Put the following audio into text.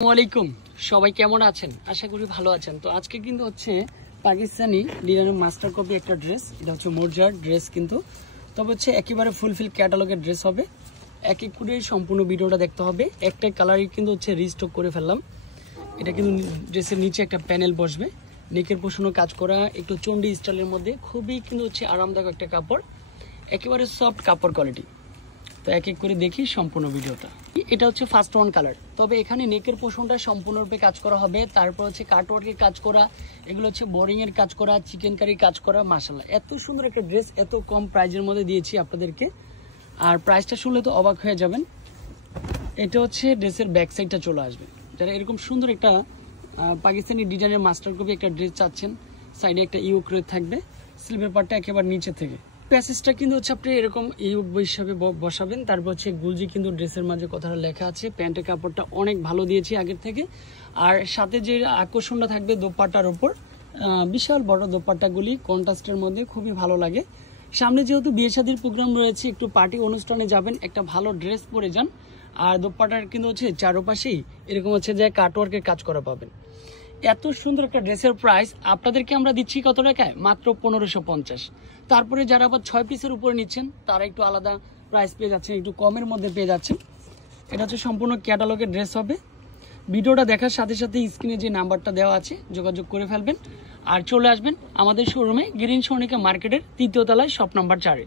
আসসালামাইকুম সবাই কেমন আছেন? আশা করি ভালো আছেন। তো আজকে কিন্তু হচ্ছে পাকিস্তানি ডিজাইনের মাস্টার কপি একটা ড্রেস, এটা হচ্ছে মোরজার ড্রেস কিন্তু, তবে হচ্ছে একেবারে ফুলফিল ক্যাটালগের ড্রেস হবে। এক এক করে সম্পূর্ণ ভিডিওটা দেখতে হবে। একটা কালারই কিন্তু হচ্ছে রিস্টক করে ফেললাম। এটা কিন্তু ড্রেসের নিচে একটা প্যানেল বসবে, নেকের পোষণও কাজ করা, একটু চন্ডি স্টাইলের মধ্যে, খুবই কিন্তু হচ্ছে আরামদায়ক একটা কাপড়, একেবারে সফট কাপড় কোয়ালিটি। তো এক এক করে দেখি সম্পূর্ণ ভিডিওটা। এটা হচ্ছে ফার্স্ট ওয়ান কালার, তবে এখানে নেকের পোষণটা সম্পূর্ণরূপে কাজ করা হবে। তারপর হচ্ছে কাটওয়ার্কের কাজ করা, এগুলো হচ্ছে বোরিং এর কাজ করা, চিকেন কারির কাজ করা। মাশাআল্লাহ, এত সুন্দর একটা ড্রেস এত কম প্রাইজের মধ্যে দিয়েছি আপনাদেরকে, আর প্রাইসটা শুনলে তো অবাক হয়ে যাবেন। এটা হচ্ছে ড্রেসের ব্যাক সাইডটা চলে আসবে। যারা এরকম সুন্দর একটা পাকিস্তানি ডিজাইনের মাস্টার কপি একটা ড্রেস চাচ্ছেন, সাইডে একটা ইউ করে থাকবে, স্লিভের পার্টটা একেবারে নিচে থেকে। প্যাসেজটা কিন্তু হচ্ছে আপনি এরকম ইউ হিসাবে বসাবেন। তারপর হচ্ছে গুলজি কিন্তু ড্রেসের মাঝে কথাটা লেখা আছে। প্যান্টের কাপড়টা অনেক ভালো দিয়েছি আগের থেকে, আর সাথে যে আকর্ষণটা থাকবে দোপাট্টার ওপর, বিশাল বড় দোপাট্টাগুলি কন্ট্রাস্টের মধ্যে খুবই ভালো লাগে। সামনে যেহেতু বিয়ে শাদীর প্রোগ্রাম রয়েছে, একটু পার্টি অনুষ্ঠানে যাবেন, একটা ভালো ড্রেস পরে যান। আর দোপাট্টার কিন্তু হচ্ছে চারপাশেই এরকম হচ্ছে যে কাটওয়ার্কের কাজ করা পাবেন। এত সুন্দর একটা ড্রেসের প্রাইস আপনাদেরকে আমরা দিচ্ছি কত টাকায়? মাত্র 1550। তারপরে যারা আবার 6 পিসের উপরে নিচ্ছেন তারা একটু আলাদা প্রাইস পেয়ে যাচ্ছেন, একটু কমের মধ্যে পেয়ে যাচ্ছেন। এটা হচ্ছে সম্পূর্ণ ক্যাটালগের ড্রেস হবে। ভিডিওটা দেখার সাথে সাথে স্ক্রিনে যে নাম্বারটা দেওয়া আছে যোগাযোগ করে ফেলবেন, আর চলে আসবেন আমাদের শোরুমে, গ্রিন সর্ণিকা মার্কেটের 3য় তলায়, শপ নাম্বার 4-এ।